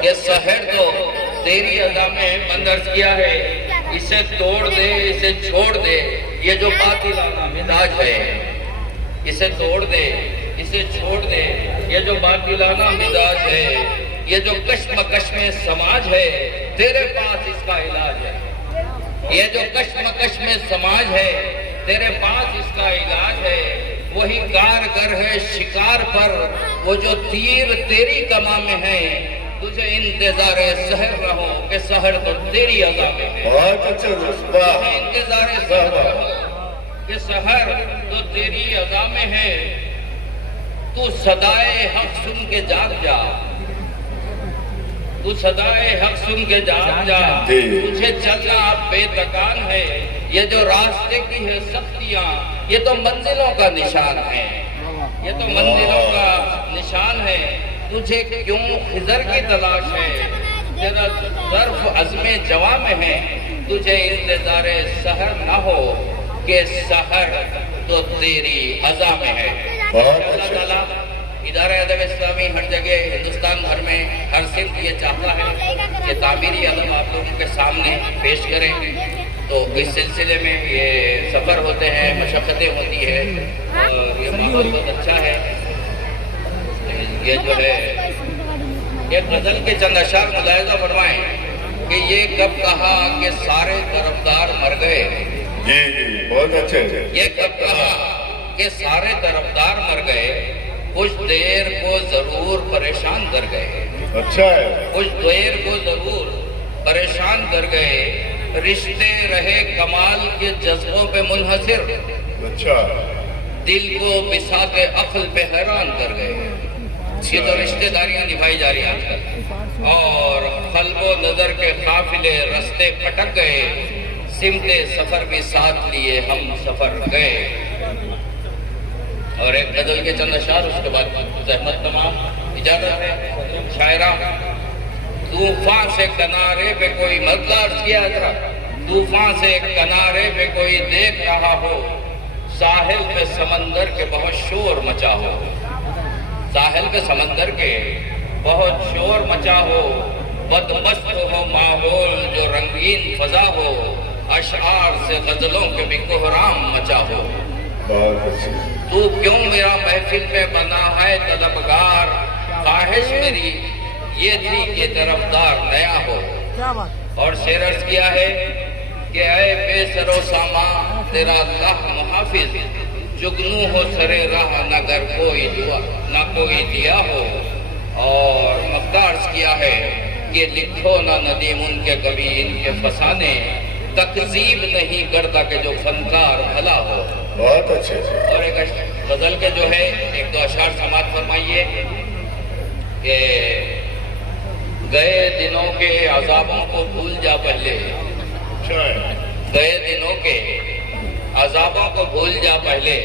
ये शहर तो तेरी अदा में बंदर्ज किया है, इसे तोड़ दे, इसे छोड़ दे। ये जो बातिलाना मिजाज है, इसे तोड़ दे, इसे छोड़ दे। ये जो बातिलाना मिजाज है, ये जो कश्मकश में समाज है, तेरे पास इसका इलाज है। ये जो कश्मकश में समाज है, तेरे पास इसका इलाज है। वही कारगर है शिकार पर, वो जो तीर तेरी कमा में है। तुझे इंतजारे सहर रहो कि सहर तो तेरी अदा में है। बहुत अच्छा तुझे इंतजारे सहर रहो कि सहर तो तेरी अदा में है। तू सदाए हक सुन के जाग जा, तू सदाए हक सुन के जाग जा। तुझे चलना अब बेतकान है। ये जो रास्ते की है सख्तियां, ये तो मंजिलों का निशान है, ये तो मंजिलों का निशान है। तुझे क्यों खिजर की तलाश है, तेरा ज़र्फ अज़्मे जवा में है। तुझे इंतज़ारे सहर ना हो कि सहर तो तेरी अज़ा में है। अल्लाह ताला इदारा अदब इस्लामी हर जगह हिंदुस्तान भर में हर सिर्फ ये चाहता है कि तामीरी अदब आप लोगों के सामने पेश करें। तो इस सिलसिले में ये सफ़र होते हैं, मशक्क़तें होती है, और ये माहौल बहुत अच्छा है। ये जो है एक गज़ल के चंद अशार मुलाहिज़ा फरमाएं कि ये कब कहा कि सारे तरफदार मर गए। जी बहुत अच्छे। ये कब कहा कि सारे तरफदार मर गए, कुछ देर को जरूर परेशान कर गए। अच्छा है। कुछ देर को जरूर परेशान कर गए। रिश्ते रहे कमाल के जज्बों पे मुनहसिर। अच्छा। दिल को बिसाते अक्ल पे हैरान कर गए। ये तो रिश्तेदारियां निभाई जा रही हैं आजकल। और कल्बो नजर के काफिले रास्ते भटक गए। सिमते सफर भी साथ लिए हम सफर गए। और एक गजल के चंद अशार, उसके बाद जहमत तमाम इजाजत है। शायरा तूफान से किनारे पे कोई मतलब किया था, तूफान से किनारे पे कोई देख रहा हो, साहिल पे समंदर के बहुत शोर मचा हो। साहिल पे समंदर के बहुत शोर मचा हो। बदमस्त हो माहौल जो रंगीन फजा हो, अशआर से गजलों के भी कोहराम मचा हो। तू क्यों मेरा महफिल में बना है तलबगार, ख्वाहिश मेरी ये थी कि तरफदार नया हो। और शेर अर्ज किया है कि ऐ बेसरो सामा तेरा अल्लाह मुहाफिज, जुगनू हो सरे राह नगर कोई दुआ ना कोई दिया हो। और मफ्तार किया है कि लिखो ना नदीम उनके कभी इनके फसाने, तकजीब नहीं करता कि जो फनकार भला हो। बहुत अच्छे। और एक गजल के जो है एक दो अशार समाप्त फरमाइए कि गए दिनों के अजाबों को भूल जा पहले। गए दिनों के अजाबों को भूल जा पहले,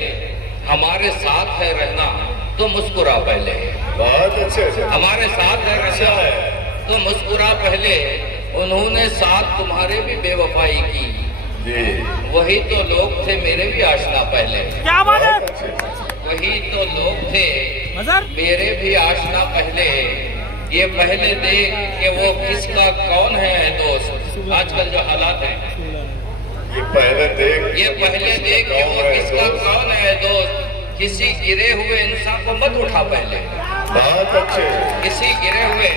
हमारे साथ है रहना तो मुस्कुरा पहले। बहुत अच्छे। हमारे साथ है रहना तो मुस्कुरा पहले। उन्होंने साथ तुम्हारे भी बेवफाई की, वही तो लोग थे मेरे भी आशना पहले। क्या बात है। वही तो लोग थे मेरे भी आशना पहले। ये पहले देख कि वो किसका कौन है दोस्त। आजकल जो हालात हैं, ये पहले देख कि वो किसका कौन है दोस्त। किसी गिरे हुए इंसान को मत उठा पहले। बहुत अच्छे। किसी गिरे हुए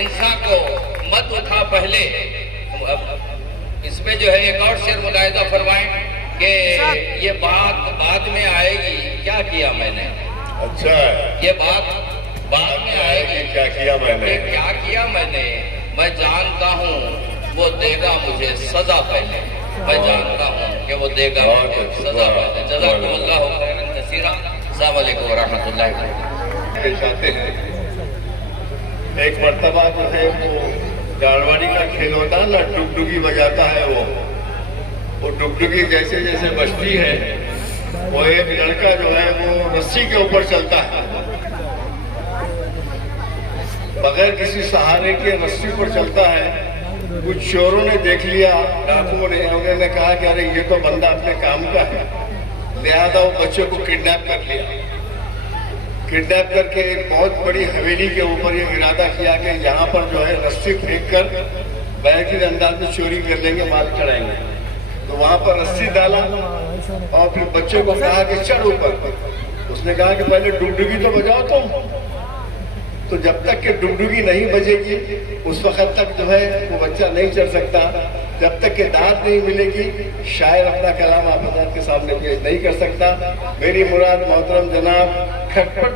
इंसान को मत उठा पहले। इसमें जो है एक और शेर मुलाहिजा फरमाएं कि ये बात बाद में आएगी, क्या किया मैंने। अच्छा। ये बात बाद में आएगी, क्या किया मैंने। क्या किया मैंने। मैं जानता हूँ वो देगा मुझे सजा पहले। मैं जानता हूँ कि वो देगा मुझे सजा पहले। जज़ाकुमुल्लाहु खैरन कसीरा। अस्सलाम वालेकुम व रहमतुल्लाहि व बरकातहू। एक मर्तबा जो है वो गाड़वाड़ी का खेल होता है ना, डुगडुगी बजाता है वो डुगडुगी जैसे जैसे बजती है, वो एक लड़का जो है वो रस्सी के ऊपर चलता है, बगैर किसी सहारे के रस्सी पर चलता है। कुछ चोरों ने देख लिया, डाकुओं ने, उन्होंने कहा कि अरे ये तो बंदा अपने काम का है, लिहाजा वो बच्चे को किडनैप कर लिया। किडनैप करके एक बहुत बड़ी हवेली के ऊपर ये इरादा किया कि यहाँ पर जो है रस्सी फेंक कर बैरकी अंदाज में चोरी कर लेंगे, माल चढ़ाएंगे। तो वहां पर रस्सी डाला और फिर बच्चों को कहा कि चढ़ ऊपर। उसने कहा कि पहले डुगडुगी तो बजाओ तुम। तो जब तक कि डुगडुगी नहीं बजेगी उस वक्त तक जो है वो बच्चा नहीं चढ़ सकता। जब तक कि दाद नहीं मिलेगी शायर अपना कलाम आप हज़रात के सामने पेश नहीं कर सकता। मेरी मुराद मोहतरम जनाब खटपट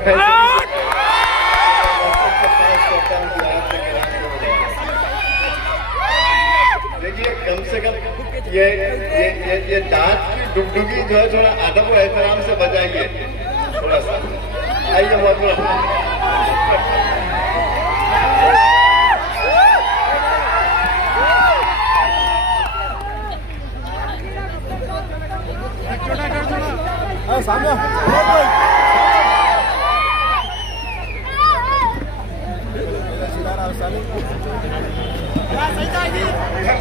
देखिए, कम से कम ये दाद की डुगडुगी जो है थोड़ा अदब और एहतराम से बजाइए थोड़ा सा। आइए मोहतरम।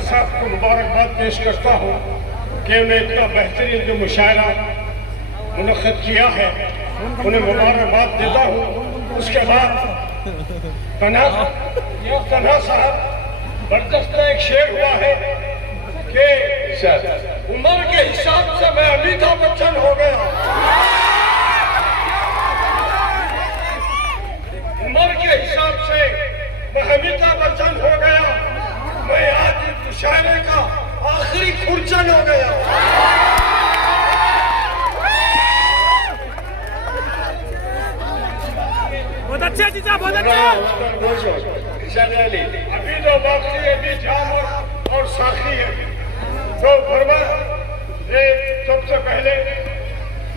साहब को मुबारकबाद पेश करता हूँ कि उन्हें इतना बेहतरीन जो मुशायरा मुनक़्क़िद किया है, उन्हें मुबारकबाद देता हूँ। उसके बाद तन्हा साहब बर्दाश्त एक शेर हुआ है कि उम्र के हिसाब से मैं अमिताभ बच्चन हो गया। उम्र के हिसाब से मैं अमिताभ बच्चन हो गया। मैं आज इस मुशायरे का आखिरी खुर्चन हो गया। बहुत अच्छे जीजा, बहुत अच्छे। अभी तो बाकी अभी जाम और साखी है। तो फरमा सबसे पहले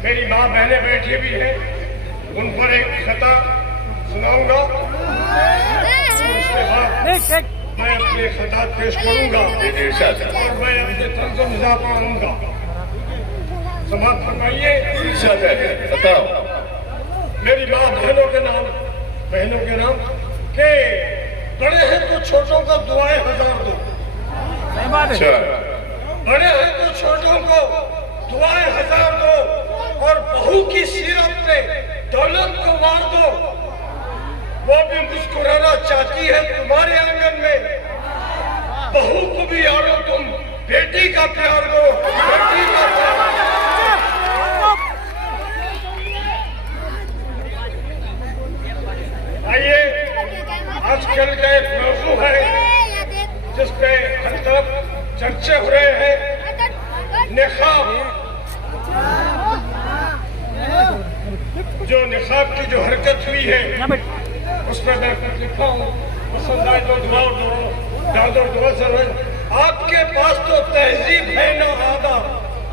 मेरी माँ बहनें बैठी भी हैं, उन पर एक खता सुनाऊंगा। उसके बाद मैं अपने खता पेश करूंगा और मैं अपने तंज़ मिज़ाज आऊंगा। समाप्त फरमाइए। बताओ। मेरी माँ बहनों के नाम के बड़े हैं तो छोटों को दुआएं हजार दो। सही बात है। बड़े हैं तो छोटों को दुआएं हजार दो और बहू की सीरत पे दौलत को मार दो। वो भी मुस्कुराना चाहती है तुम्हारे आंगन में। बहू को भी यारो तुम बेटी का प्यार दो, बेटी का प्यार। आइए, आजकल का एक मौजू है जिसपे हर तरफ चर्चे हो रहे हैं, निकाब। जो निकाब की जो हरकत हुई है उसमें मैं कुछ लिखा हूँ। पसंद आए तो दुआ सर। आपके पास तो तहजीब है ना आदाब।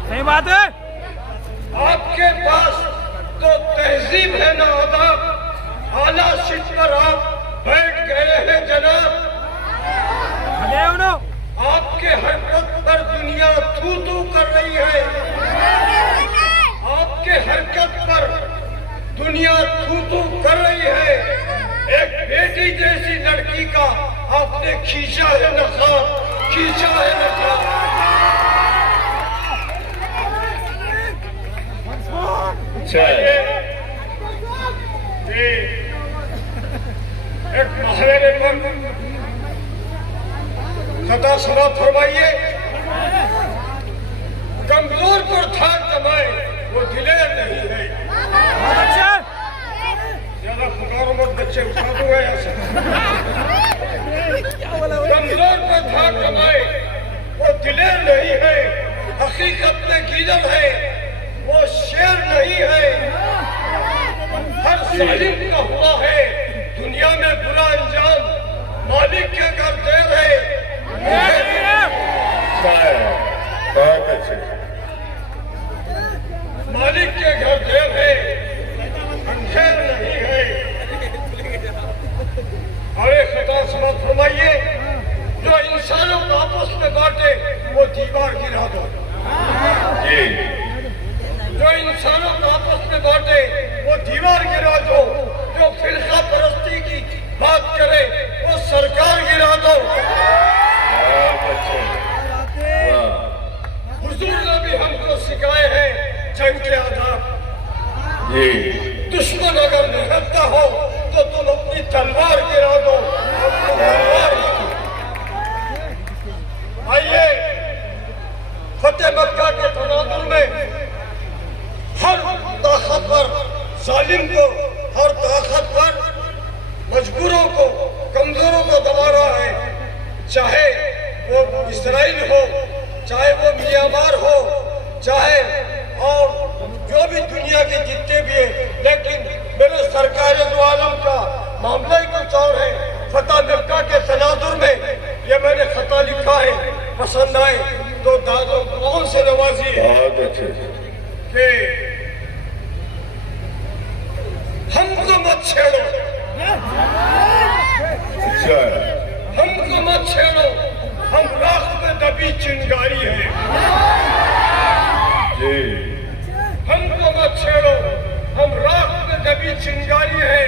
सही बात है। आपके पास तो तहजीब है ना आदाब। आला सीट पर आप बैठ गए हैं जनाब। आपके हरकत पर दुनिया थू थू कर रही है। आपके हरकत पर दुनिया थू थू कर रही है। एक बेटी जैसी लड़की का आपने खींचा है नकाब, खींचा है नकाब। एक महले पर खता समाप्त फरमाइए। कमजोर पर था जमाए वो दिलेर नहीं है। ज्यादा पुकारो मत बच्चे, उठा दूंगा ऐसे। कमजोर पर था जमाए वो दिलेर नहीं है। हकीकत में कीदर है वो शेर नहीं है। हर जालिम का हुआ है दुनिया में बुरा अंजाम। मालिक के घर देर है। बहुत अच्छे। मालिक के घर देर है, अंधेर नहीं है। अरे खता समाप्त फरमाइए। जो इंसानों को आपस में बांटे वो दीवार गिरा दो। जो इंसानों को आपस में बांटे वो दीवार गिरा दो। जो फिरका परस्ती की बात करे वो सरकार गिरा दो। हुजूर ने भी हमको सिखाए हैं जंग के आदाब। दुश्मन अगर इसराइल हो, चाहे वो म्यांमार हो, चाहे और जो भी दुनिया के जितने भी है, लेकिन मेरे सरकार दो आलम का मामला ही कुछ और है। फतेह मक्का के तनाजुर में ये मैंने खता लिखा है, पसंद आए तो दादो कौन से नवाजी है बहुत अच्छे कि हमको मत छेड़ो, अच्छा हमको मत छेड़ो, हम राख में दबी चिंगारी है। जी हमको मत छेड़ो, हम राख में दबी चिंगारी है।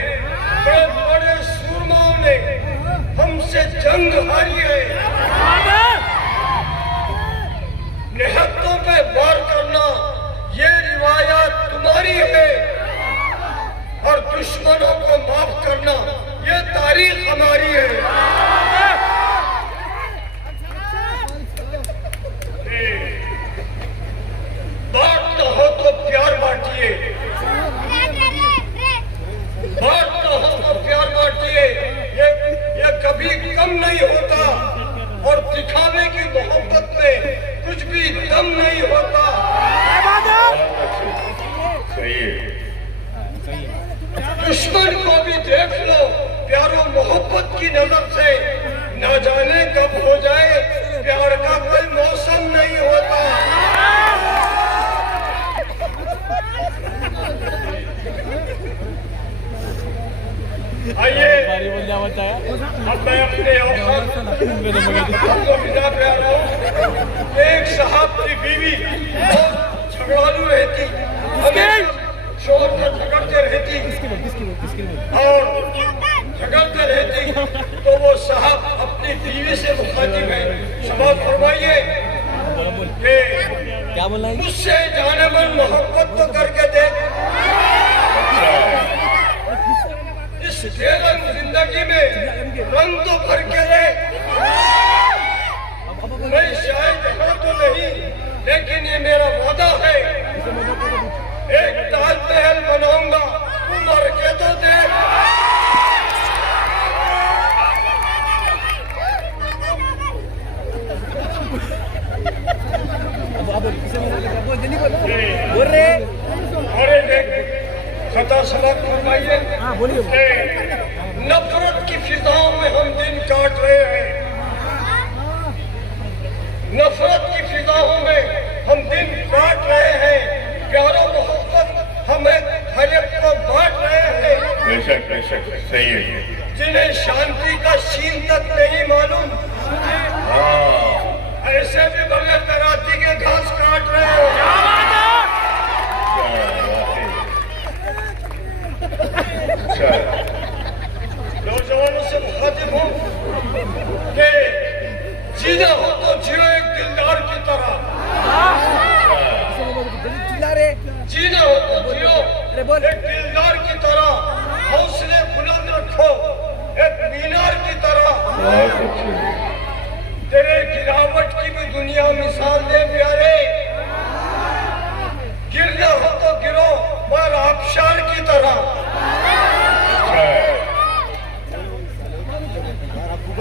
बड़े बड़े सूरमाओं ने हमसे जंग हारी है। निहत्तों पे वार करना ये रिवायत तुम्हारी है, और दुश्मनों को माफ करना ये तारीख हमारी है। बांटना हो तो प्यार बांटिए, बांटना हो तो प्यार बांटिए। ये कभी कम नहीं होता, और दिखावे की मोहब्बत में कुछ भी दम नहीं होता। सही है दुश्मन को भी देख लो प्यारो मोहब्बत की नजर से, न जाने कब हो जाए प्यार का कोई मौसम नहीं होता। आइए अब मैं अपने आपको विदा पे आ रहा हूँ। एक साहब की बीवी बहुत झगड़ालू रहती, हमेशा शोर पर झगड़ते रहती और झगड़ते रहती, तो वो साहब अपनी बीवी से मुखातिब है। समाज फरमाइए क्या बोल रहा है? मुझसे जाने मन मोहब्बत तो करके देख, इस बेरंग जिंदगी में रंग तो भर के दे। मैं शायद हाँ तो नहीं, लेकिन ये मेरा वादा है, एक ताज महल बनाऊंगा, तू मर के तो देख। बोल रहे अरे देख खता समाप्त फरमाइए। हाँ बोलिए। नफरत की फिजाओं में हम दिन काट रहे हैं, नफरत की फिजाओं में हम दिन काट रहे हैं। प्यारो मोहब्बत हमें हर एक को बांट रहे हैं। बेशक बेशक सही है जिन्हें शांति का शीन तक नहीं मालूम, ऐसे भी बगैर कराची के घास काट रहे हैं। नौजवानों से मुखातिब हूँ कि जीना हो तो जियो एक दिलदार की तरह, जीना हो तो जियो एक दिलदार की तरह, हौसले बुलंद रखो एक मीनार की तरह। तेरे गिरावट की भी दुनिया मिसाल दे प्यारे, गिरना हो तो गिरो पर आबशार की तरह।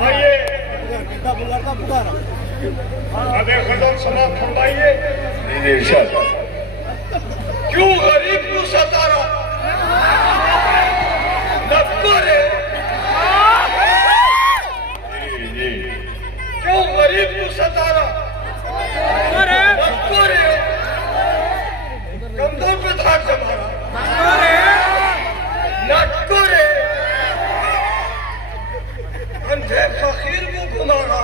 आइए अबे खजल समाप्त फरमाइए। क्यों गरीब को सतारा नक्कोरे, क्यों गरीब को सतारा नक्कोरे, कंधों पे धाक जमारा नक्कोरे, अंधे फकीर को घुमाना,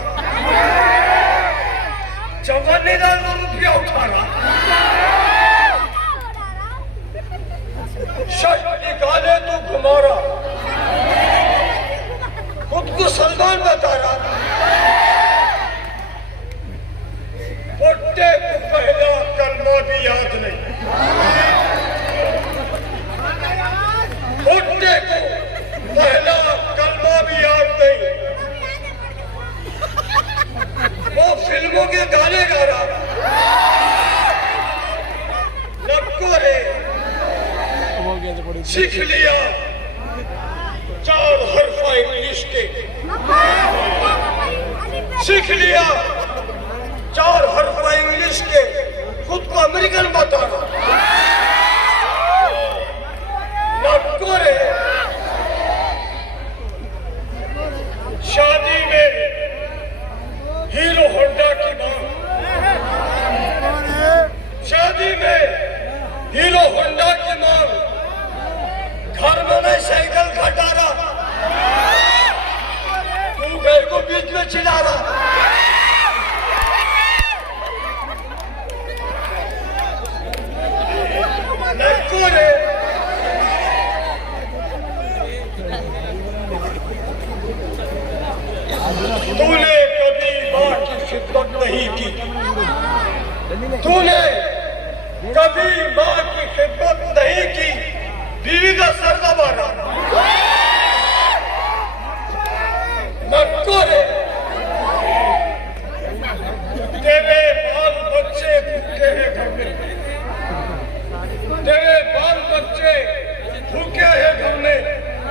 जवानीदार को रुपया उठाना, शर्ट निकाले तो घुमारा, खुद को सलमान बता रहा, पोटे को पहला कलमा भी याद नहीं, पोटे को पहला कलमा भी याद नहीं, वो फिल्मों के गाने गा रहा, नक्को रे सीख लिया 4 हर्फ इंग्लिश के, सीख लिया 4 हर्फ इंग्लिश के खुद को अमेरिकन बता रहा। नक्को रे शादी में हीरो होंडा की मांग, शादी में हीरो होंडा की मांग, घर में नहीं साइकिल खटा रहा, तू घर को बीच में चिल्ला रहा। नक्को रे तूने कभी माँ की खिदमत नहीं की, तूने कभी माँ की खिदमत नहीं की, बीवी का सर दबाना। नक्को रे तेरे बाल बच्चे भूखे हैं घर में, तेरे बाल बच्चे भूखे हैं घर में,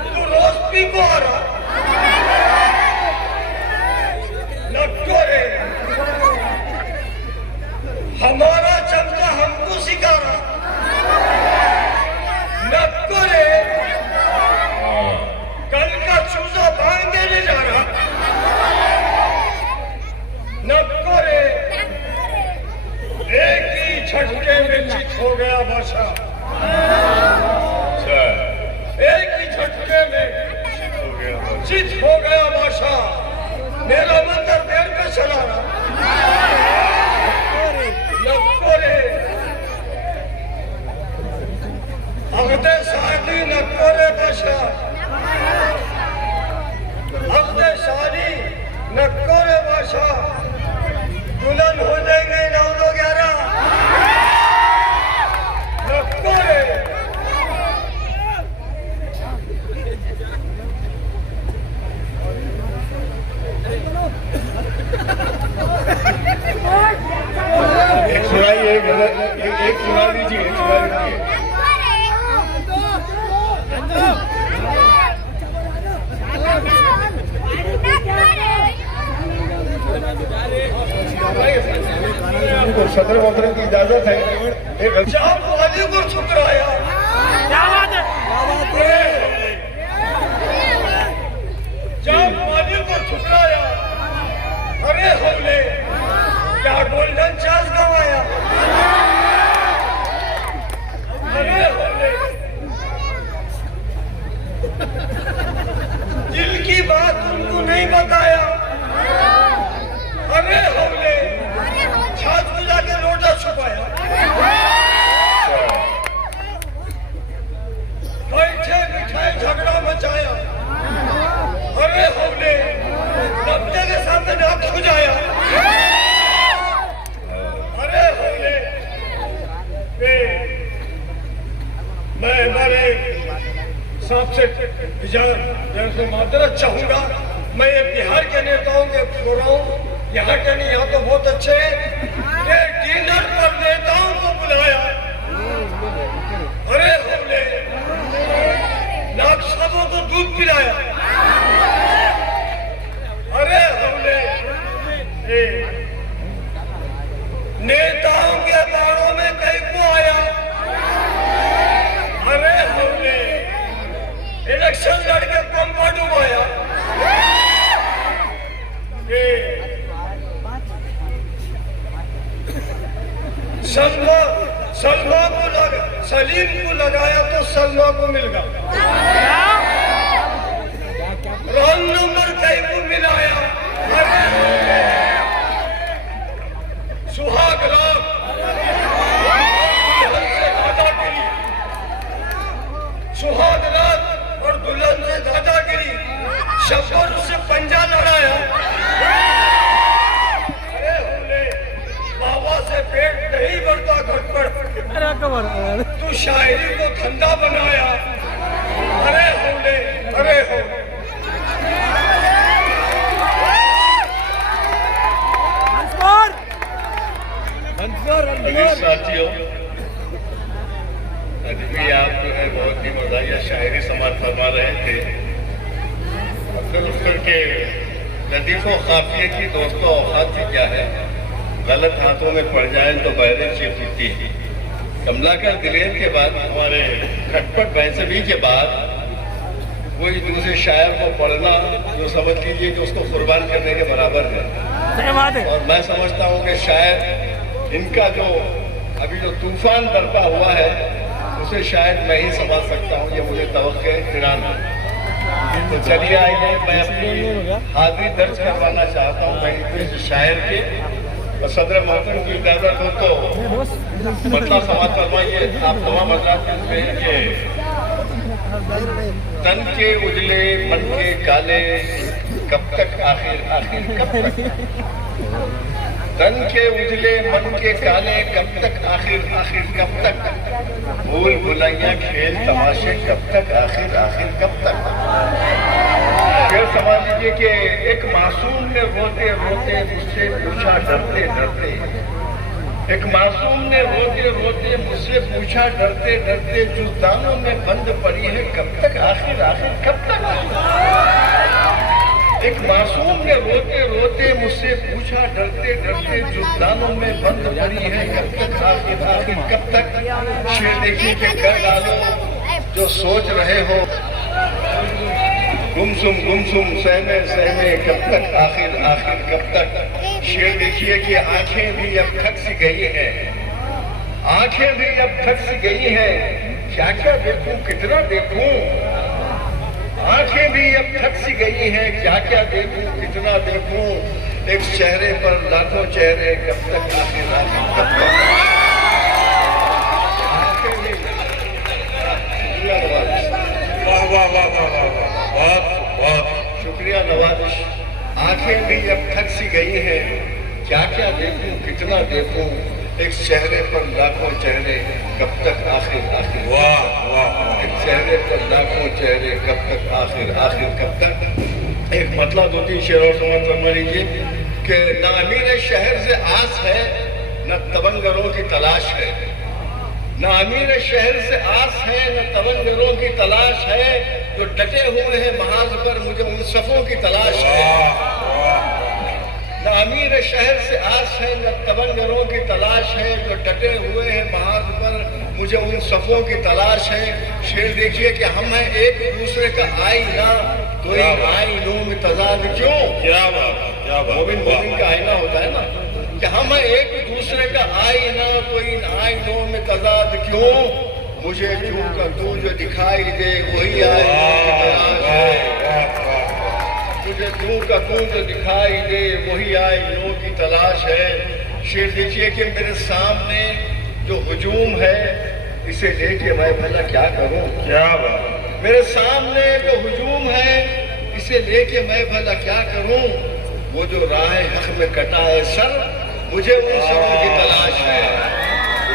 तू रोज पी को आ रहा। नक्को रे हमारा चमचा हमको सिखा रहा। नक्को रे कल का चूजा भांग देने जा रहा। नक्को रे एक ही झटके में चित हो गया भाषा, एक ही झटके में चित हो गया भाषा, मेरा मंदिर देर पे चला रहा। नक्को रे अगदे शादी नक्को रे भाषा, अगदे शादी नक्को रे भाषा, दुल्हन हो जाएंगे 9 2 11। नक्को रे एक सुनाइए, एक सुना दीजिए, एक सुना दीजिए। सदर वोटर की इजाजत है। एक जब वाली को ठुकराया, क्या बात है? जब वाली को ठुकराया, अरे हमने क्या गोल्डन चांस गंवाया। अरे हमने दिल की बात उनको नहीं बताया। अरे हमने छाछ को जाके लोटा छुपाया। बैठे बिठाए झगड़ा मचाया। अरे हमने दबते के सामने नाक खुजाया। अरे हमने मैं हमारे साहब से इजाजत माजरत चाहूंगा। मैं ये बिहार के नेताओं के बोल रहा हूँ, यहाँ के नहीं, यहाँ तो बहुत अच्छे हैं। ये डिनर पर नेताओं को बुलाया। अरे हमने नागसाबों को दूध पिलाया। अरे हमने नेताओं के बाड़ों में कहीं को आया। अरे हमने इलेक्शन लड़के पंपा डुबाया। सलीम को लगाया तो सलमा को मिल गया। रॉन्ग नंबर कहीं को मिलाया। सुहाग रात सुहाग रात और दुल्हन से दादागिरी, शब्बों से पंजा लड़ाया। अरे हमने बाबा से पेट नहीं भरता घट पर, तू शायरी को धंधा बनाया। अरे हमने अरे हो साथियों, अभी भी आप जो है बहुत ही मज़ाहिया शायरी समाज फरमा रहे थे। अक्सर उसकर के लतीफ़ो काफिए की दोस्तों औकात भी क्या है। गलत हाथों में पड़ जाए तो बहरे चिप होती है। कमलाकर दिलेर के बाद, हमारे खटपट भैंसवी के बाद कोई दूसरे शायर को पढ़ना जो समझ लीजिए कि उसको कुर्बान करने के बराबर है। सही बात है। और मैं समझता हूँ कि शायद इनका जो अभी जो तूफान बरपा हुआ है उसे शायद मैं ही संभाल सकता हूँ, ये मुझे तवक्के इत्मीनान है। तो चलिए आइए, मैं अपनी हाजिरी दर्ज करवाना चाहता हूँ कहीं इस शायर के, और सदर मोहतरम की इजाजत हो तो मतलब समाज फरमाइए। आप तमाम हज़रात में के तन के उजले मन के काले कब तक आखिर आखिर कब तक, तन के उजले मन के काले कब तक आखिर आखिर कब तक, भूल भुलैया खेल तमाशे कब तक आखिर आखिर कब तक। फिर समझ लीजिए कि एक मासूम ने रोते रोते मुझसे पूछा डरते डरते, एक मासूम ने रोते रोते मुझसे पूछा डरते डरते, जुज़दानों में बंद पड़ी है कब तक आखिर आखिर कब तक। एक मासूम ने रोते रोते मुझसे पूछा डरते डरते, जुज़दानों में बंद पड़ी है कब तक आखिर आखिर कब तक। शेर देखिए कि कर डालो जो सोच रहे हो, गुमसुम सहमे सहमे कब तक आखिर आखिर कब तक। शेर देखिए कि आंखें भी अब थक सी गई है, आंखें भी अब थक सी गई है, क्या क्या देखूं कितना देखूं। आंखें भी अब थक सी गई हैं, क्या क्या देखूं कितना देखूं। एक चेहरे पर लाखों चेहरे कब तक आखिर आखिर कब तक। आंखें भी वाह वाह वाह वाह वाह, बहुत बहुत शुक्रिया नवाजिश। आंखें भी अब थक सी गई हैं, क्या क्या देखूं कितना देखूं। एक चेहरे पर लाखों चेहरे कब तक आखिर आखिर। वाह वाह। एक चेहरे पर लाखों चेहरे कब तक आखिर आखिर कब तक। एक मतलब दो तीन शेर और समझ लीजिए कि न अमीर शहर से आस है न तबंगरों की तलाश है, न अमीर शहर से आस है न तबंगरों की तलाश है, जो डटे हुए हैं महाज पर मुझे उन सफों की तलाश है। न अमीर शहर से आस है न तबंगरों की तलाश है, जो डटे हुए हैं महाज पर मुझे उन सफों की तलाश है। शेर देखिए कि हम हैं एक दूसरे का आईना, कोई आईनों में तजाद क्यों। क्या बात क्या बात। मोमिन का आईना होता है ना, कि हम हैं एक दूसरे का आईना, कोई आईनों में तजाद क्यों। मुझे तू का तू जो दिखाई दे वही आईना, मुझे तू का तू जो दिखाई दे वही आईनों की तलाश है। शेर देखिए कि मेरे सामने जो हुजूम है इसे लेके मैं भला क्या करूं। क्या बात। मेरे सामने जो हुजूम है इसे लेके मैं भला क्या करूं। वो जो राह हक में कटा है सर, मुझे उन सरों की तलाश है।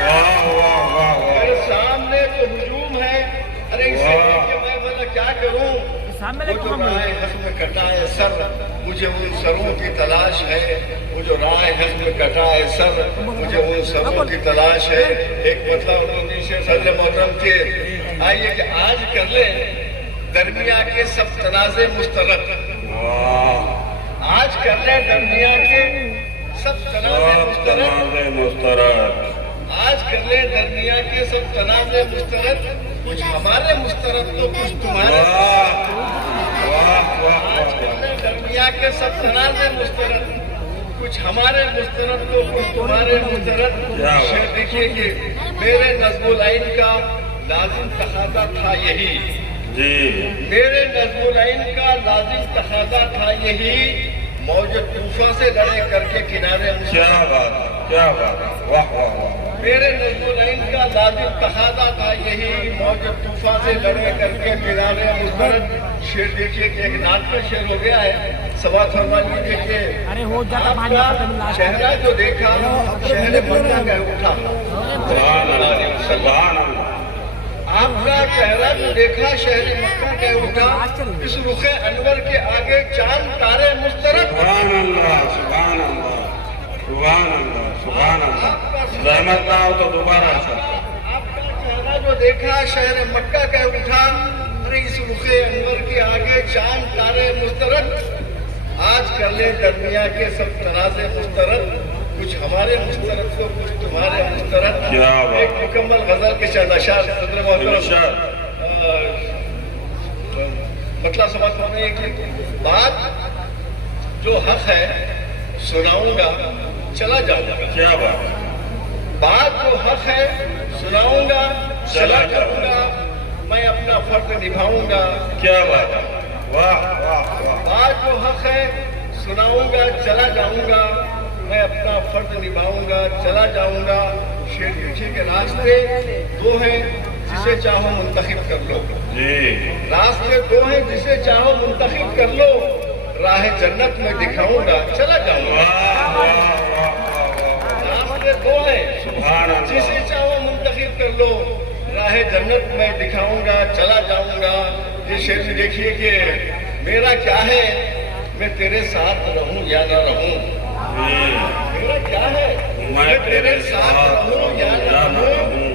वाह वाह वाह। मेरे सामने जो हुजूम है, अरे इसे लेके मैं भला क्या करूं। वो जो राह हक में कटा है सर, मुझे उन सरों की तलाश है। वो जो राह हक में कटा है सर, मुझे उन सरों की तलाश है। एक मतलब से सदर मोहतरम के आइए कि आज कर ले दरमिया के सब तनाज़े मुस्तरद। आज कर ले दरमिया के सब तनाज़े मुस्तरद। आज कर ले दरमिया के सब तनाज़े मुस्तरद, कुछ हमारे मुस्तरद तो कुछ तुम्हारे। आज कर ले दरमिया के सब तनाज़े मुस्तरद, कुछ हमारे मुस्तरद तो कुछ तुम्हारे मुस्तरद। शेर देखिए कि मेरे नज़्मुल आइन का लाजिम तकाज़ा था यही जी, मेरे नज़्मुल आइन का लाजिम तकाज़ा था यही, मौज तूफान से लड़े करके किनारे। क्या बात क्या बात। वाह वाह वाह। मेरे नज़्मुल आइन का लाजिम तकाज़ा था यही, मौज तूफान से लड़े करके किनारे मुस्तरद। शेर देखिए कि एक नात का शेर हो गया है। सवाल फरमा लीजिए कि अरे हो जाता आपका चेहरा जो देखा शहर मक्का का उठा। आपका चेहरा जो देखा शहर मक्का का उठा, इस रुखे अनवर के आगे चांद तारे मुस्तरद। सुभान अल्लाह सुभान अल्लाह सुभान अल्लाह सुभान अल्लाह। रहमत ना हो तो दोबारा। आपका चेहरा जो देखा शहर मक्का का उठा, अरे इस रुखे अनवर के आगे चांद तारे मुस्तरद। आज कर ले दरमिया के सब तनाज़े मुस्तरद, कुछ हमारे मुस्तरद तो कुछ तुम्हारे मुस्तरद। क्या बात। एक मुकम्मल गजल के चंद अशार सदर मोहतरम इरशाद। मतलब समझ पाए कि बात जो हक है सुनाऊंगा चला जाऊंगा। क्या बात। बात जो हक है सुनाऊंगा चला जाऊंगा, मैं अपना फर्ज निभाऊंगा। क्या बात है। वाह वाह वाह। बात जो हक है सुनाऊंगा चला जाऊंगा, मैं अपना फर्ज निभाऊंगा चला जाऊंगा। शेर पीछे के रास्ते दो हैं जिसे चाहो मुंतखब कर लो। जी। रास्ते दो हैं जिसे चाहो मुंतखब कर लो, राह जन्नत में दिखाऊंगा चला जाऊंगा। वाह वाह वाह वाह। रास्ते दो हैं सुभान अल्लाह। जिसे चाहो मुंतखब कर लो, राह जन्नत में दिखाऊंगा चला जाऊंगा। ये शेर में देखिए कि मेरा क्या है मैं तेरे साथ रहूं या ना रहूं। मेरा क्या है मैं तेरे साथ रहूं या ना रहूं,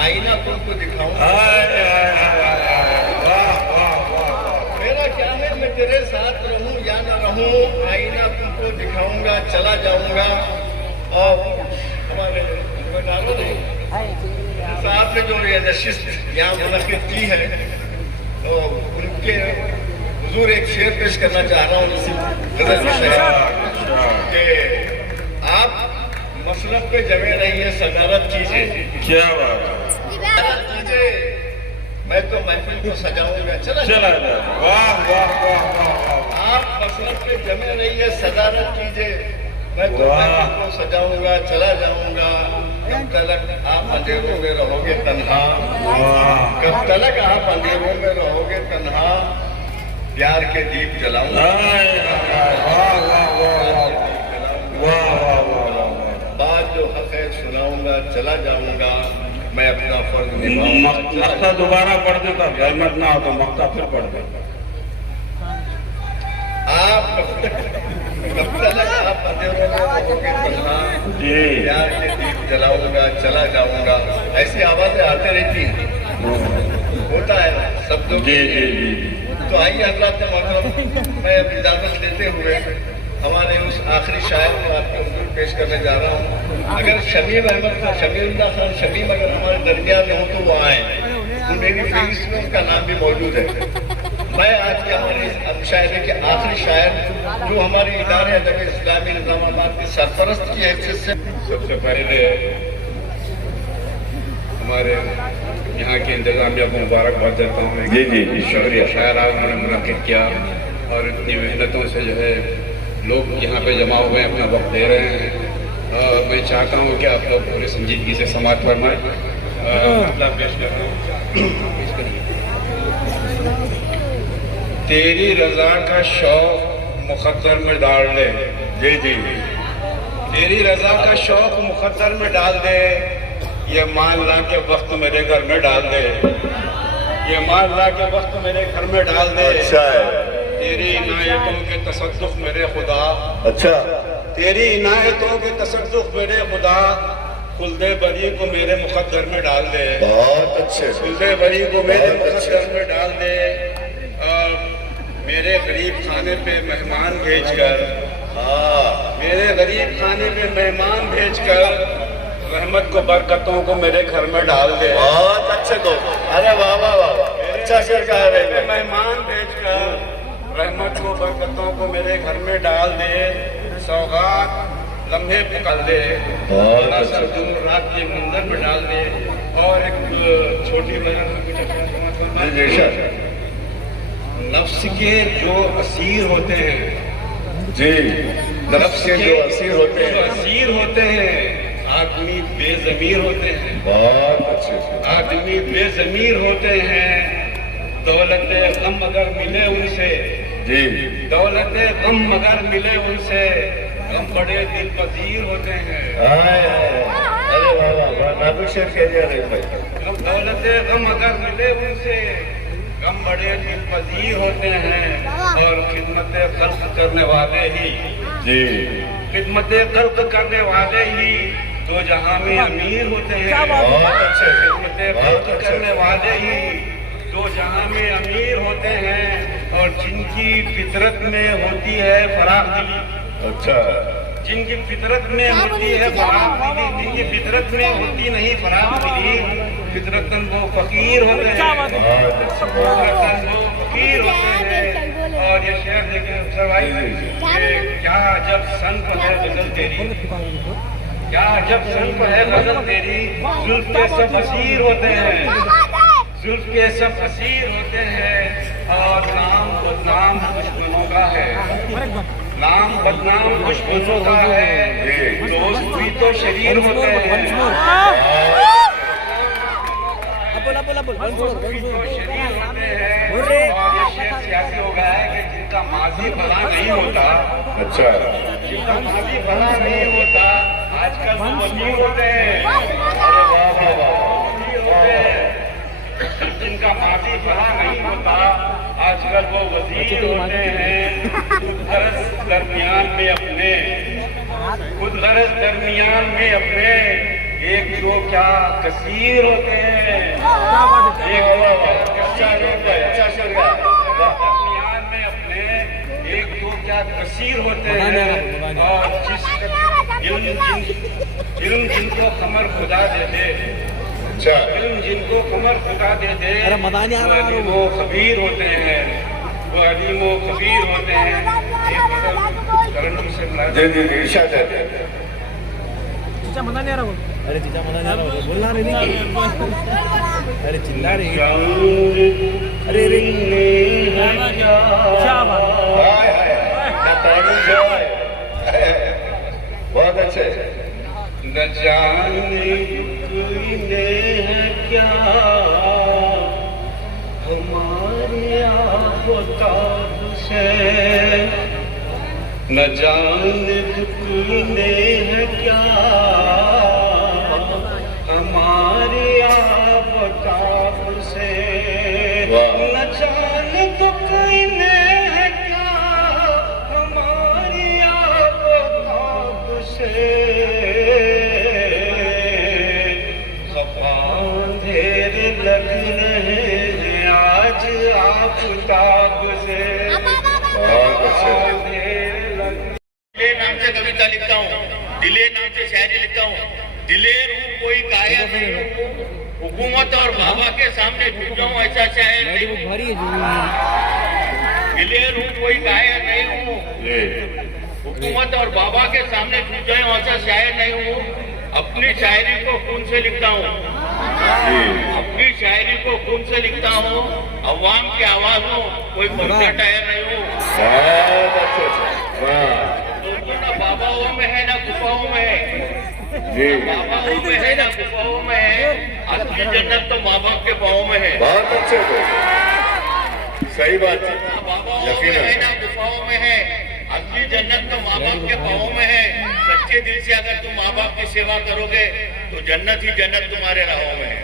आईना तुमको दिखाऊंगा। मेरा क्या है मैं तेरे साथ रहूं या ना रहूं, आईना तुमको दिखाऊंगा चला जाऊंगा। और हमारे साहब ने जो ये नशिस्त यहाँ मुनक़िद की है तो उनके हुजूर एक शेर पेश करना चाह रहा हूँ इसी गजल में कि आप मसलब पे जमे रहिए सदारत कीजिए। क्या बात। सदारत कीजिए, मैं तो महफिल को सजाऊंगा चला चला जाए। वाह वाह वाह वाह। आप मसलब पे जमे रहिए सदारत कीजिए, मैं तो महफिल को सजाऊंगा चला जाऊंगा। कब तक आप अंधेरों में रहोगे तन्हा, कब तक आप अंधेरों में रहोगे तन्हा, प्यार के दीप जलाऊंगा। बात जो हक है सुनाऊंगा चला जाऊंगा, मैं अपना फर्ज निभाऊंगा। मक्ता दोबारा पढ़ देता, रहमत ना हो तो मक्ता फिर पढ़ दे। आप कब तक आप अंधेरों में रहोगे तन्हा, प्यार के दीप जलाऊंगा चला जाऊंगा। ऐसी आवाजें आते रहती हैं, होता है सब लोग। जी जी जी। तो आइए हज़रात मोहतरम, मैं अब इजाजत लेते हुए हमारे उस आखिरी शायर को आपके हुजूर पेश करने जा रहा हूँ। अगर शमीम अहमद खान, शमीउल्लाह खान शमीम अगर हमारे दरमियान में हो तो वो आए, तो मेरी फहरिस्त में उनका नाम भी मौजूद है। मैं आज के हमारे शायरी के आखिरी शायर जो हमारे इदारे अदब इस्लामी निज़ामाबाद के सरपरस्त की हैसियत से, सबसे पहले हमारे यहाँ के इंतजामिया को मुबारकबाद देता हूँ। जी जी। शुक्रिया, शायर आज उन्होंने मुनक़िद किया और इतनी मेहनतों से जो है लोग यहाँ पे जमा हुए हैं, अपना वक्त दे रहे हैं। मैं चाहता हूँ कि आप लोग पूरी संजीदगी से समाअत फरमाएं। मतलब पेश कर रहा हूँ। तेरी रजा का शौक मुक़द्दर में डाल दे। जी जी। तेरी रजा का शौक मुक़द्दर में डाल दे, ये मान ला के वक्त मेरे घर में डाल दे, ये मान ला के वक्त मेरे घर में डाल दे। अच्छा है। तेरी इनायतों के तसद्दुक़ मेरे खुदा। अच्छा। तेरी इनायतों के तसद्दुक़ मेरे खुदा, खुल्दे बरी को मेरे मुक़द्दर में डाल दे। बहुत अच्छे। खुल्दे बरी को मेरे मुक़द्दर में डाल दे। मेरे गरीब खाने पे मेहमान भेजकर, मेरे गरीब खाने पे मेहमान भेजकर रहमत को बरकतों को मेरे घर में डाल दे। बहुत अच्छे दोस्त। अरे वाह वाह वाह। अच्छा शेर कहा रहे। मेहमान भेजकर रहमत को बरकतों को मेरे घर में डाल दे। सौगात लम्हे पकड़ दे, दूर रात के मंदिर में डाल दे। और एक छोटी नफ्स के जो असीर होते हैं, जी। नफ्स के जो असीर होते हैं, असीर होते हैं, आदमी बेज़मीर होते हैं। बहुत अच्छे से। आदमी बेज़मीर होते हैं। दौलत गम अगर मिले उनसे, जी। दौलत गम अगर मिले उनसे, गम बड़े दिल पजीर होते हैं। अरे वाह वाह। नाजुक शेर कह दिया रे भाई। दौलत गम अगर मिले उनसे, गम बड़े दिल पजीर होते हैं। और खिदमत खल्क करने वाले ही, जी। खिदमत खल्क करने वाले ही तो जहां में अमीर होते हैं। बहुत अच्छे। खिदमत खल्क करने वाले ही तो जहां में अमीर होते हैं। और जिनकी फितरत में होती है फराखी, अच्छा। जिनकी फितरत में होती है फराग मिली, जिनकी फितरत में होती नहीं फराग मिली, फितरतन वो फकीर होते हैं, फितरतन वो फकीर होते हैं। और ये शेर देखिए सर भाई, क्या जब संप है गजल तेरी, क्या जब संप है गजल तेरी, जुल्फ के सब असीर होते हैं, जुल्फ के सब असीर होते हैं। और नाम बदनाम दुश्मनों का है, नाम बदनाम दुश्मनों का है, दोस्त भी तो शरीर होते हैं, दोस्त भी तो शरीर होते हैं। और ये शेर सियासी हो गया है कि जिनका माजी भला नहीं होता, अच्छा, जिनका माजी भला नहीं होता, आजकल वो वजीर होते हैं, जिनका माजी भला नहीं होता, आजकल वो वजीर होते हैं। खुद गरज दरमियान में अपने, खुद गरज दरमियान में अपने, एक दो क्या कसीर होते हैं, एक दो क्या दरमियान में अपने, एक दो क्या कसीर होते हैं। और इल्म जिनको कमर खुदा दे दे, अच्छा, इल्म जिनको कमर खुदा दे दे, वो खबीर होते हैं, वो अलीम व खबीर होते हैं। करण से जी जी जी, इरशाद है। चीचा मजा नहीं आ रहा बोल। अरे चीचा मजा नहीं आ रहा बोल, बोलना नहीं। अरे चिल्ला रही। अरे रे क्या बात। हाय हाय, बहुत अच्छे। न जाने ने है क्या हमारे आफताब से, न जाने ने है क्या हमारे आफताब से, न जाने ने है क्या हमारी आफताब से। लग रहे हैं आज आफताब से। दिले नाम से कविता लिखता हूँ, दिले नाम से शायरी लिखता हूँ। दिलेर हूँ कोई कायर नहीं हूँ, हुकूमत और बाबा के सामने झुक जाऊँ ऐसा शायर नहीं हूँ। दिलेर हूँ कोई कायर नहीं हूँ, हुकूमत और बाबा के सामने झुक जाऊँ ऐसा शायर नहीं हूँ। अपनी शायरी को खून से लिखता हूँ, अपनी शायरी को खून से लिखता हूँ। अवाम की आवाज हूँ, कोई पंक्चर टायर नहीं हूँ। दोस्तों, ना बाबाओं में है ना गुफाओं में है, बाबाओं में है ना गुफाओं में है, असली जन्नत तो माँ बाप के पाँव में है। बहुत अच्छे, सही बात है। बाबाओं में है ना गुफाओं में है, असली जन्नत तो माँ बाप के पाँव में है। सच्चे दिल से अगर तुम माँ बाप की सेवा करोगे तो जन्नत ही जन्नत तुम्हारे राहों में है।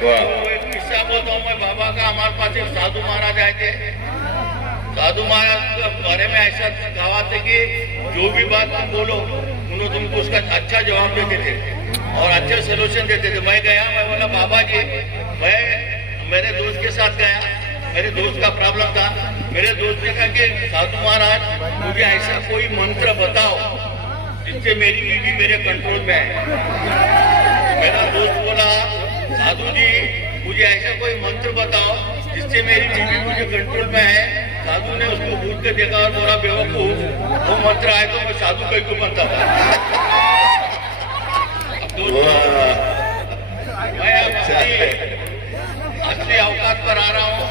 तो एक किस्सा बोलता हूँ मैं बाबा का। हमारे पास एक साधु महाराज आए थे। साधु महाराज के बारे में ऐसा कहा था कि जो भी बात तुम बोलो उन्होंने तुमको उसका अच्छा जवाब देते थे और अच्छे सोल्यूशन देते थे। मैं गया, मैं बोला बाबा जी, मैं मेरे दोस्त के साथ गया, मेरे दोस्त का प्रॉब्लम था। मेरे दोस्त ने कहा कि साधु महाराज मुझे ऐसा कोई मंत्र बताओ जिससे मेरी बीवी मेरे कंट्रोल में है। मेरा दोस्त बोला साधु जी मुझे ऐसा कोई मंत्र बताओ जिससे मेरी बीवी मुझे कंट्रोल में है। साधु ने उसको घूर के देखा और बोला बेवकूफ, वो मंत्र आए तो मैं साधु कहीं को बनता था। मैं असली औकात पर आ रहा हूँ।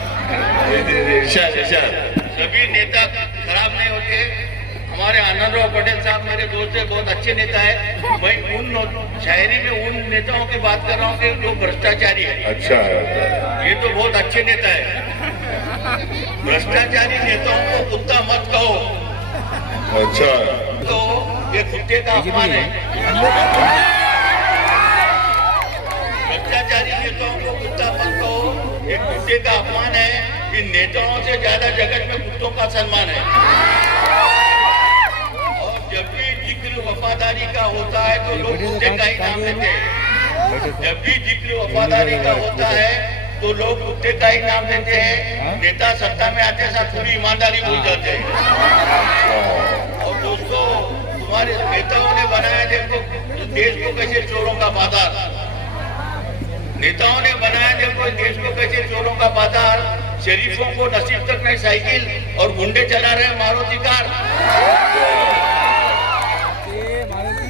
सभी नेता खराब नहीं होते। हमारे आनंदराव पटेल साहब मेरे दोस्त है, बहुत अच्छे नेता है। मैं उन शायरी में उन नेताओं की बात कर रहा हूँ कि जो भ्रष्टाचारी है। अच्छा, ये तो बहुत अच्छे नेता है। भ्रष्टाचारी नेताओं को कुत्ता मत कहो। अच्छा, तो ये कुत्ते का अपमान है। भ्रष्टाचारी नेताओं को कुत्ता मत कहो, ये कुत्ते का अपमान है। इन नेताओं से ज्यादा जगत में कुत्तों का सम्मान है। और जब भी जिक्र वफादारी का होता है तो लोग कुत्ते का ही नाम लेते हैं। जब भी जिक्र वफादारी का होता है तो लोग कुत्ते का ही नाम लेते हैं। नेता सत्ता में आते साथ पूरी ईमानदारी भूल जाते हैं। और दोस्तों, देश को कैसे चोरों का बाजार, नेताओं ने बनाया देखो देश को कैसे चोरों का बाजार, शरीफों को नसीब तक नहीं साइकिल और गुंडे चला रहे मारुति कार।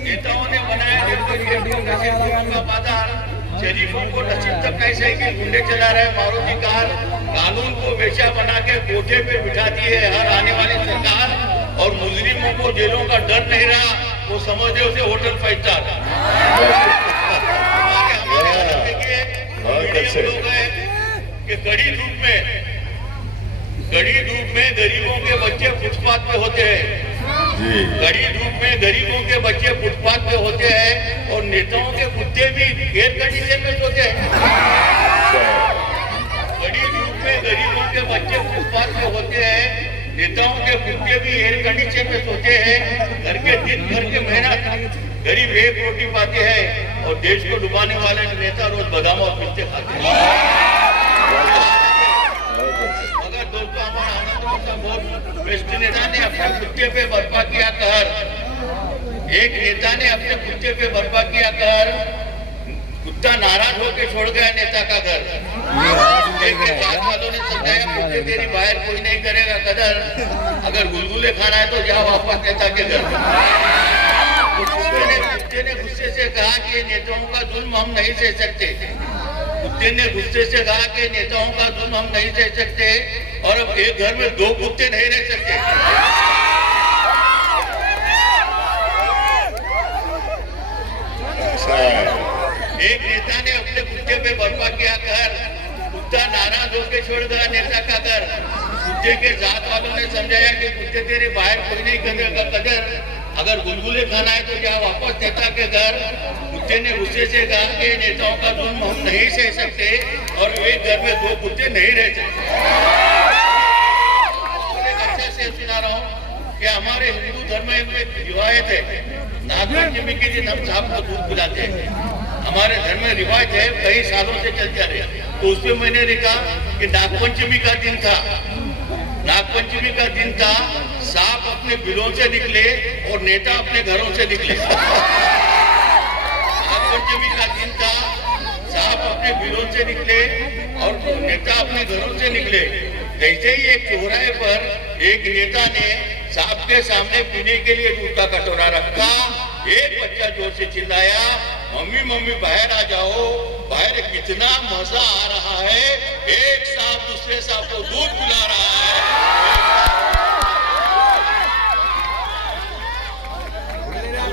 नेताओं ने बनाया देखो देश को कैसे चोरों का बाजार, शरीफों को नसीब तक नहीं साइकिल, गुंडे चला रहे मारुति कार। कानून को वेश्या बना के कोठे पे बिठा दिए हर आने वाली सरकार, और मुजरिमों को जेलों का डर नहीं रहा, वो समझे उसे होटल 5 स्टार। लोग हैं कि कड़ी धूप में गरीबों के बच्चे फुटपाथ पे होते हैं, कड़ी धूप में गरीबों के बच्चे फुटपाथ पे होते हैं, और नेताओं के कुत्ते भी एयर कंडीशन में सोते हैं। कड़ी धूप में गरीबों के बच्चे फुटपाथ पे होते हैं, नेताओं के कुत्ते भी एयर कंडीशन में सोते हैं। घर के दिन भर के मेहनत, गरीब एक रोटी पाते हैं, और देश को डुबाने वाले नेता रोज बादाम और पिस्ते खाते हैं। मगर दोस्तों हमारा आनंद का बहुत बेस्ट नेता ने अपने कुत्ते पे बर्पा किया कहर, एक नेता ने अपने कुत्ते पे बर्पा किया कहर, कुत्ता नाराज होकर छोड़ गया नेता का घर। साथ वालों ने समझाया कुत्ते तेरी बाहर कोई नहीं करेगा कदर, अगर गुलगुले खाना है तो जाओ वापस नेता के घर। कुत्ते ने गुस्से से कहा कि नेताओं का जुल्म हम नहीं सह सकते, कुत्ते ने गुस्से से कहा कि नेताओं का जुल्म हम नहीं सह सकते, और अब एक घर में 2 कुत्ते नहीं रह सकते। एक नेता ने अपने कुत्ते पे बर्पा किया कहर, कुत्ता नाराज होकर छोड़ गया नेता का घर। कुत्ते के साथ वालों ने समझाया कि कुत्ते तेरे बाहर कोई नहीं करेगा कदर, अगर गुलगुले खाना है तो जा वापस नेता के घर। कुत्ते ने गुस्से से कहा कि नेताओं का जुल्म हम नहीं सह सकते, और एक घर में 2 कुत्ते नहीं रह सकते। अच्छा से सुना रहा हूँ कि हमारे हिंदू धर्म में एक रिवायत है, नागपंचमी के दिन हम सांप को दूध पिलाते हैं। हमारे धर्म में रिवाज है, कई सालों से चलती आ रही है। तो उसमें मैंने देखा कि नागपंचमी का दिन था, नागपंचमी का दिन था, सांप अपने बिलों से निकले और नेता अपने घरों से निकले। नागपंचमी का दिन था, सांप अपने बिलों से निकले और नेता अपने घरों से निकले। जैसे ही एक चौराहे पर एक नेता ने सांप के सामने पीने के लिए दूध का कटोरा रखा, एक बच्चा जोर से चिल्लाया, मम्मी मम्मी बाहर आ जाओ, बाहर कितना मजा आ रहा है, एक सांप दूसरे सांप को दूध पिला रहा है।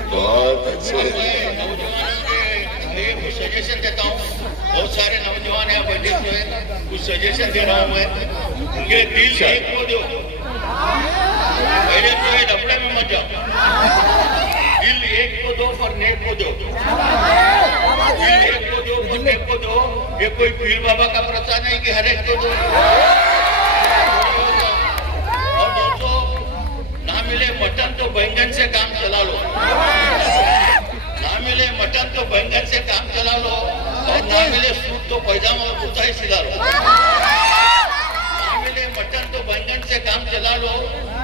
बहुत अच्छे। नौजवानों के लिए कुछ सजेशन देता हूँ, बहुत सारे नौजवान यहाँ बैठे हुए हैं, कुछ सजेशन दे रहा हूँ मैं। उनके दिल एक को दो, पहले तो ये लफड़े में मत जाओ, दिल एक को दो पर नेक को दो, दिल एक को दो पर नेक को दो। ये कोई पीर बाबा का प्रसाद नहीं कि हर एक को दो। और दोस्तों, ना मिले मटन तो बैंगन से काम चला लो, ना मिले मटन तो बैंगन से काम चला लो, और ना मिले सूट तो पैजामा और कुर्ता ही सिला लो। ना मिले मटन तो बैंगन से काम चला लो,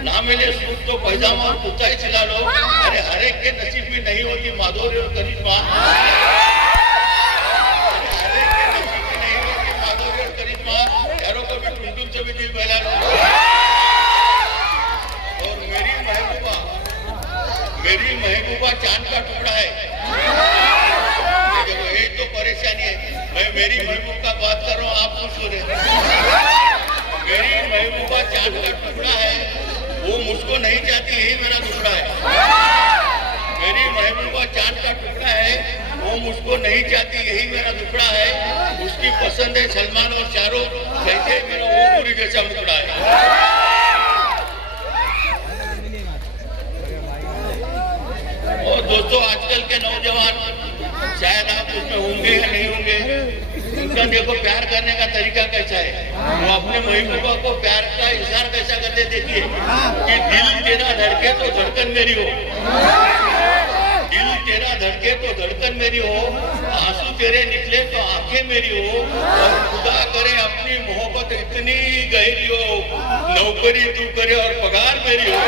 ना मिले सूट तो पैजामा और कुर्ता ही सिला लो। अरे हर एक के नसीब में नहीं होती माधुर्य और करिश्मा, हर एक के नसीब में नहीं होती माधुर्य और करिश्मा। यारों को भी टुनटुन से भी दिल बहला लो। और मेरी महबूबा चांद का टुकड़ा है। देखो यही तो परेशानी है, मैं मेरी महबूब का बात कर रहा हूँ, आप खुश हो रहे। मेरी महबूबा चांद का टुकड़ा है, वो मुझको नहीं चाहती, यही मेरा टुकड़ा है। मेरी महबूबा चांद का टुकड़ा है, वो मुझको नहीं चाहती, यही मेरा टुकड़ा है। उसकी पसंद है सलमान और शाहरुख, कहते मेरा वो पूरी जैसा टुकड़ा है। और दोस्तों, आजकल के नौजवान, शायद आप उसमें होंगे या नहीं होंगे, उनका देखो प्यार करने का तरीका कैसा है। वो अपने महबूबा को प्यार का इजहार कैसा करते देखिए कि दिल तेरा धड़के तो धड़कन मेरी हो, दिल तेरा धड़के तो धड़कन मेरी हो, आंसू तेरे निकले तो आंखें मेरी हो, और खुदा करे अपनी मोहब्बत इतनी गहरी हो, नौकरी तू करे और पगार मेरी हो।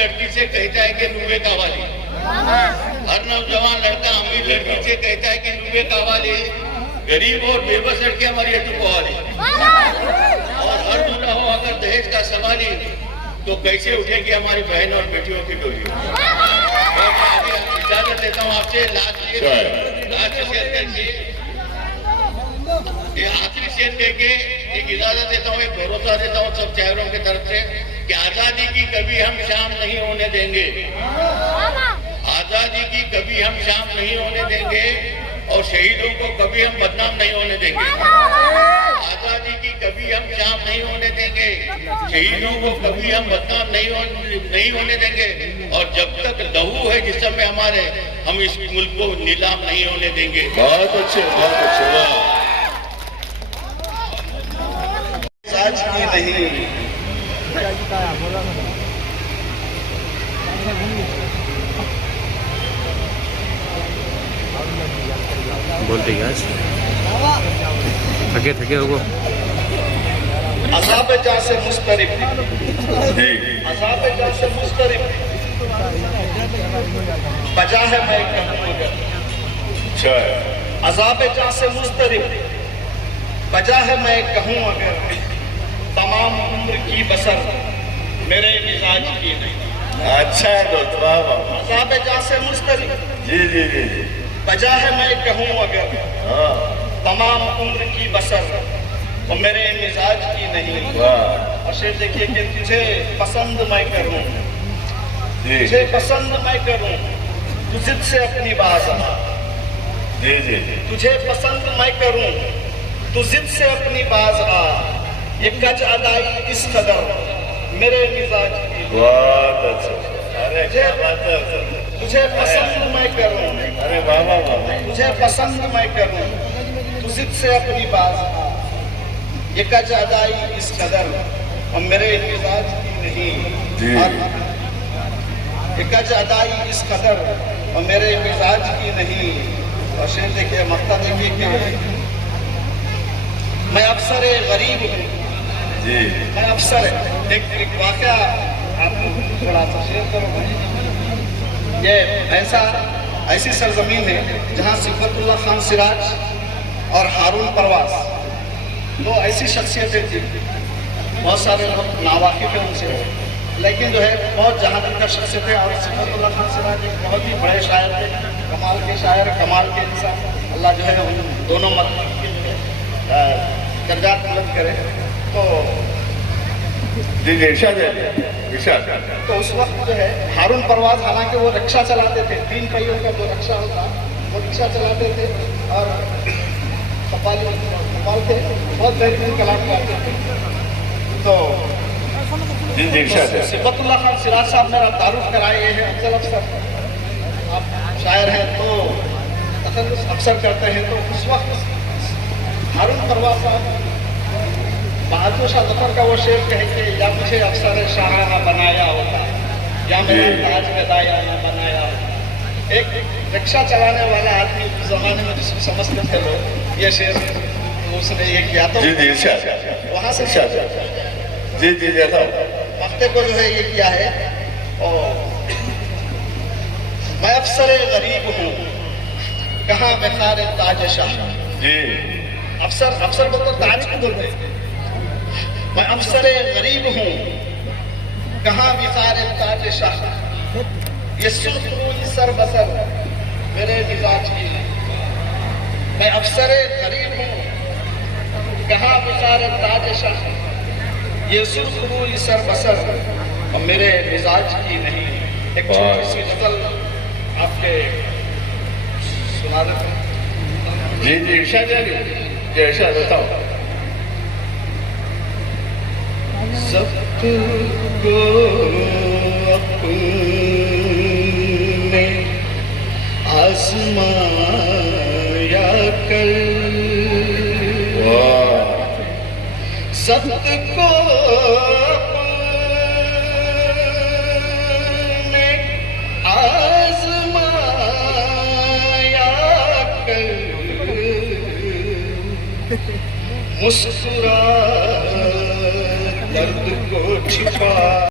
लड़की से कहता है कि नुबे कावाली, हर नौजवान लड़का अमीर लड़की से कहता है कि नुबे कावाली, गरीब और बेबस लड़की हमारी अटू कवाली। और हर दूल्हा हो अगर दहेज का सवाल ही तो कैसे उठेगी हमारी बहन और बेटियों की डोली। इजाजत देता हूँ आपसे, लास्ट शेयर करके ये आखिरी शेर देके एक इजाजत देता हूँ, एक भरोसा देता हूँ सब चेहरों की तरफ से कि आजादी की कभी हम शाम नहीं होने देंगे, आजादी की कभी हम शाम नहीं होने देंगे और शहीदों को कभी हम बदनाम नहीं होने देंगे। आजादी की कभी हम शाम नहीं होने देंगे, शहीदों को कभी हम बदनाम नहीं होने देंगे और जब तक लहू है जिस्म में हमारे, हम इस मुल्क को नीलाम नहीं होने देंगे। बहुत अच्छे, बहुत अच्छे। आज की नहीं बोलते क्या थके थके हो अज़ाब जा से मुस्तरिब, अज़ाब जा से मुस्तरिब बजा है मैं कहूँ मगर, अज़ाब जा से मुस्तरिब बजा है मैं कहूँ अगर, तमाम उम्र की बसर मेरे मिजाज की नहीं। अच्छा है दोस्त, वाह वाह। अज़ाब जा से मुस्तरिब जी जी जी जी। बजा है मैं कहूँ अगर, हाँ तमाम उम्र की बसर वो मेरे मिजाज की नहीं। वाह और शेर देखिए कि तुझे पसंद मैं करूँ, जी तुझे पसंद मैं करूँ, तू जिद से अपनी बात आ। जी जी जी। तुझे पसंद मैं करूँ, तू जिद से अपनी बाज आ, ये कज अदाई इस कदर मेरे मिजाज की। बहुत अच्छा। अरे क्या बात है। तुझे पसंद मैं करूँ, अरे वाह वाह वाह। तुझे पसंद मैं करूँ, तू जिद से अपनी बाज आ, ये कज अदाई इस कदर और मेरे मिजाज की नहीं। जी। और ये कज अदाई इस कदर और मेरे मिजाज की नहीं। और शेर देखिए, मक्ता देखिए कि मैं अफसर गरीब हूँ जी। मैं अफसर एक वाक़या आपको थोड़ा सा शेयर करूँगा। ये ऐसी सरजमीन है जहाँ सिफ़तुल्लाह खान सिराज और हारून परवास दो ऐसी शख्सियतें थी, बहुत सारे लोग नावाकिफ़ हैं उनसे, लेकिन जो है बहुत जहाँ तक शख्सियतें। और सिफ़तुल्लाह खान सिराज एक बहुत ही बड़े शायर थे, कमाल के शायर, कमाल के इंसान। अल्लाह जो है उन दोनों मतलब के जो है दर्जात बुलंद करे। तो जी जी इरशाद है, इरशाद। तो उस वक्त जो है हारून परवाज, हालांकि वो रिक्शा चलाते थे, 3 पहियों का जो रिक्शा होता वो रिक्शा चलाते थे और कपाल थे, बहुत बेहतरीन कलाम गाते थे। तो जी जी इरशाद है। सिफ़तुल्लाह खान सिराज साहब मेरा तारुफ कराए, ये है अफजल अफसर। आप शायर हैं तो तखल्लुस अफसर करते हैं। तो उस वक्त हारून परवाज साहब बहादुर शाह जफर का वो शेर कहे कि या मुझे अफसर शाहाना बनाया होता, या मेरा ताज गदाया न बनाया होता। एक रिक्शा चलाने वाला आदमी उस जमाने में जिसको समझते थे लोग, ये शेर उसने ये किया। तो जी जी इरशाद, वहाँ से इरशाद। जी जी जैसा वक्ते को जो है ये किया है। और मैं अफसर गरीब हूँ, कहाँ बेकार ताज शाह। जी। अफसर अफसर को तो ताज को बोलते हैं। मैं अफसर गरीब हूँ, कहाँ बिकार ताज शाह, ये सुर्ख रूई सर बसर मेरे मिजाज की। मैं अफसर गरीब हूँ, कहाँ बिकार ताज शाह, ये सुर्ख रूई सर बसर और मेरे मिजाज की नहीं। एक छोटी सी नकल आपके सुना देता हूँ। जी जी इरशाद है, जी इरशाद बताओ। सबको अपने आजमाया कर, सबको अपने आजमाया कर, मुस्कुरा दर्द को छिपा